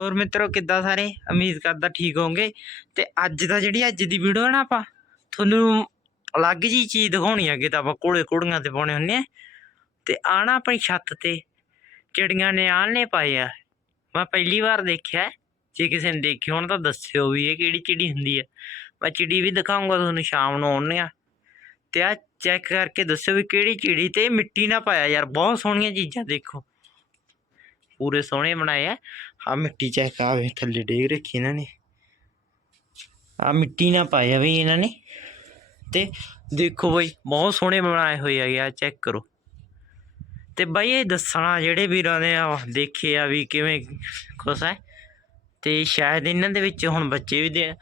ਹੋਰ ਮਿੱਤਰੋ, ਕਿੱਦਾਂ ਸਾਰੇ? ਉਮੀਦ ਕਰਦਾ ਠੀਕ ਹੋਵੋਗੇ। ਤੇ ਅੱਜ ਦਾ ਜਿਹੜੀ ਅੱਜ ਦੀ ਵੀਡੀਓ ਹੈ ਨਾ ਆਪਾਂ, ਤੁਹਾਨੂੰ ਅਲੱਗ ਜੀ ਚੀਜ਼ ਦਿਖਾਉਣੀ ਹੈਗੀ ਤਾਂ ਆਪਾਂ ਕੋਲੇ ਕੁੜੀਆਂ ਤੇ ਪਾਉਣੇ ਹੁੰਨੇ ਆ। ਤੇ ਆਣਾ ਆਪਣੀ ਛੱਤ ਤੇ ਚਿੜੀਆਂ ਨੇ ਆਲਣੇ ਪਾਏ ਆ। ਮੈਂ ਪਹਿਲੀ ਵਾਰ ਦੇਖਿਆ ਜੇ ਕਿਸੇ ਨੇ ਦੇਖਿਆ ਹੋਣ ਤਾਂ ਦੱਸਿਓ ਵੀ ਇਹ ਕਿਹੜੀ ਚਿੜੀ ਹੁੰਦੀ ਹੈ ਮੈਂ ਚਿੜੀ ਵੀ ਦਿਖਾਉਂਗਾ ਤੁਹਾਨੂੰ ਸ਼ਾਮ ਨੂੰ ਆਉਣੇ ਆ। ਤੇ ਆ ਚੈੱਕ ਕਰਕੇ ਦੱਸਿਓ ਵੀ ਕਿਹੜੀ ਚਿੜੀ ਤੇ ਮਿੱਟੀ ਨਾ ਪਾਇਆ ਯਾਰ, ਬਹੁਤ ਸੋਹਣੀਆਂ ਚੀਜ਼ਾਂ ਦੇਖੋ। ਪੂਰੇ ਸੋਹਣੇ ਬਣਾਏ ਆ। ਆ ਮਿੱਟੀ ਚੈੱਕ ਆਵੇ ਥੱਲੇ ਡੇਗ ਰੱਖੀ ਇਹਨਾਂ ਨੇ। ਆ ਮਿੱਟੀ ਨਾ ਪਾਇਆ ਵੀ ਇਹਨਾਂ ਨੇ। ਤੇ ਦੇਖੋ ਬਈ, ਬਹੁਤ ਸੋਹਣੇ ਬਣਾਏ ਹੋਏ ਹੈਗੇ ਆ ਚੈੱਕ ਕਰੋ। ਤੇ ਬਾਈ ਇਹ ਦੱਸਣਾ ਜਿਹੜੇ ਵੀਰਾਂ ਨੇ ਆ ਦੇਖੇ ਆ ਵੀ ਕਿਵੇਂ ਕੁਛ ਹੈ ਤੇ ਸ਼ਾਇਦ ਇਹਨਾਂ ਦੇ ਵਿੱਚ ਹੁਣ ਬੱਚੇ ਵੀ ਦੇ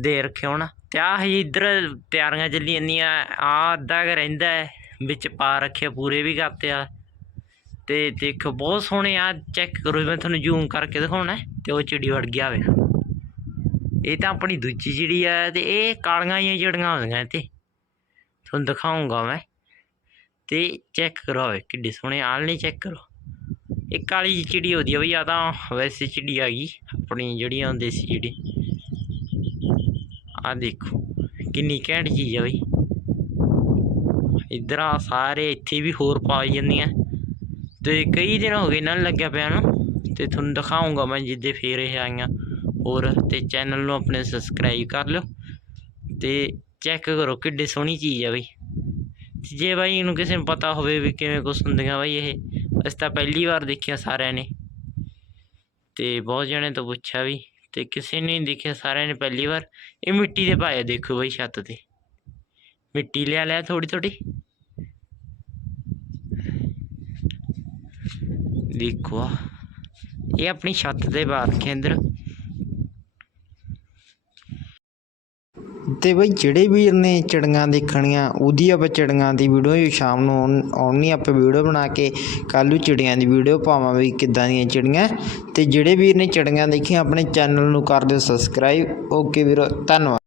ਦੇ ਰੱਖੇ ਹੋਣ। ਤੇ ਆਹ ਹਜੇ ਇੱਧਰ ਤਿਆਰੀਆਂ ਚੱਲੀ ਜਾਂਦੀਆਂ ਆ ਅੱਧਾ ਕੁ ਰਹਿੰਦਾ ਵਿੱਚ ਪਾ ਰੱਖਿਆ ਪੂਰੇ ਵੀ ਕਰਤੇ ਆ। ਤੇ ਦੇਖੋ, ਬਹੁਤ ਸੋਹਣੇ ਆ ਚੈੱਕ ਕਰੋ, ਮੈਂ ਤੁਹਾਨੂੰ ਜ਼ੂਮ ਕਰਕੇ ਦਿਖਾਉਣਾ ਹੈ, ਤੇ ਉਹ ਚਿੜੀ ਵੜ ਗਿਆ ਵੇ। ਇਹ ਤਾਂ ਆਪਣੀ ਦੂਜੀ ਚਿੜੀ ਆ, ਤੇ ਇਹ ਕਾਲੀਆਂ ਹੀ ਜਿਹੜੀਆਂ ਹੁੰਦੀਆਂ ਤੇ ਤੁਹਾਨੂੰ ਦਿਖਾਉਂਗਾ ਮੈਂ। ਤੇ ਚੈੱਕ ਕਰੋ ਵੇ, ਕਿੱਡੀ ਸੋਹਣੇ ਆਲਣੇ ਚੈੱਕ ਕਰੋ। ਇਹ ਕਾਲੀ ਜਿਹੀ ਚਿੜੀ ਹੁੰਦੀ ਆ ਬਈ ਆ ਤਾਂ ਵੈਸੇ ਚਿੜੀ ਆ ਗਈ, ਆਪਣੀ ਜਿਹੜੀ ਆ ਦੇਸੀ ਚਿੜੀ। ਆ ਦੇਖੋ, ਕਿੰਨੀ ਘੈਂਟ ਚੀਜ਼ ਆ ਬਈ। ਇੱਧਰ ਆ ਸਾਰੇ ਇੱਥੇ ਵੀ ਹੋਰ ਪਾਈ ਜਾਂਦੀਆਂ। ਤੇ ਕਈ ਦਿਨ ਹੋ ਗਏ ਇਹਨਾਂ ਨੂੰ ਲੱਗਿਆ ਪਿਆ ਨੂੰ, ਤੇ ਤੁਹਾਨੂੰ ਦਿਖਾਉਂਗਾ ਮੈਂ ਜਿੱਦੇ ਫੇਰ ਇਹ ਆਈਆਂ। ਹੋਰ ਤੇ ਚੈਨਲ ਨੂੰ ਆਪਣੇ ਸਬਸਕ੍ਰਾਈਬ ਕਰ ਲਿਓ ਤੇ ਚੈੱਕ ਕਰੋ ਕਿੱਡੀ ਸੋਹਣੀ ਚੀਜ਼ ਆ ਬਈ। ਜੇ ਬਾਈ ਇਹਨੂੰ ਕਿਸੇ ਨੂੰ ਪਤਾ ਹੋਵੇ ਵੀ ਕਿਵੇਂ ਕੁਛ ਹੁੰਦੀਆਂ ਬਾਈ ਇਹ, ਅਸੀਂ ਤਾਂ ਪਹਿਲੀ ਵਾਰ ਦੇਖਿਆ ਸਾਰਿਆਂ ਨੇ। ਤੇ ਬਹੁਤ ਜਣੇ ਤੋਂ ਪੁੱਛਿਆ ਵੀ, ਤੇ ਕਿਸੇ ਨੇ ਨਹੀਂ ਦੇਖਿਆ ਸਾਰਿਆਂ ਨੇ ਪਹਿਲੀ ਵਾਰ, ਇਹ ਮਿੱਟੀ ਦੇ ਪਾਇਆ ਦੇਖੋ ਬਾਈ ਛੱਤ ਤੇ। ਮਿੱਟੀ ਲਿਆ ਲਿਆ ਥੋੜੀ ਥੋੜੀ ਦੇਖੋ ਆ। ਇਹ ਆਪਣੀ ਛੱਤ ਦੇ ਬਾਹਰ ਰੱਖੇ ਤੇ ਬਈ ਜਿਹੜੇ ਵੀਰ ਨੇ ਚਿੜੀਆਂ ਦੇਖਣੀਆਂ, ਉਹਦੀ ਆਪਾਂ ਚਿੜੀਆਂ ਦੀ ਵੀਡੀਓ ਸ਼ਾਮ ਨੂੰ ਆਉਣ- ਆਉਣੀ ਆਪਾਂ ਵੀਡੀਓ ਬਣਾ ਕੇ ਕੱਲ੍ਹ ਨੂੰ ਚਿੜੀਆਂ ਦੀ ਵੀਡੀਓ ਪਾਵਾਂ ਵੀ ਕਿੱਦਾਂ ਦੀਆਂ ਚਿੜੀਆਂ। ਤੇ ਜਿਹੜੇ ਵੀਰ ਨੇ ਚਿੜੀਆਂ ਦੇਖੀਆਂ, ਆਪਣੇ ਚੈਨਲ ਨੂੰ ਕਰ ਦਿਓ ਸਬਸਕ੍ਰਾਈਬ ਓਕੇ ਵੀਰੋ, ਧੰਨਵਾਦ।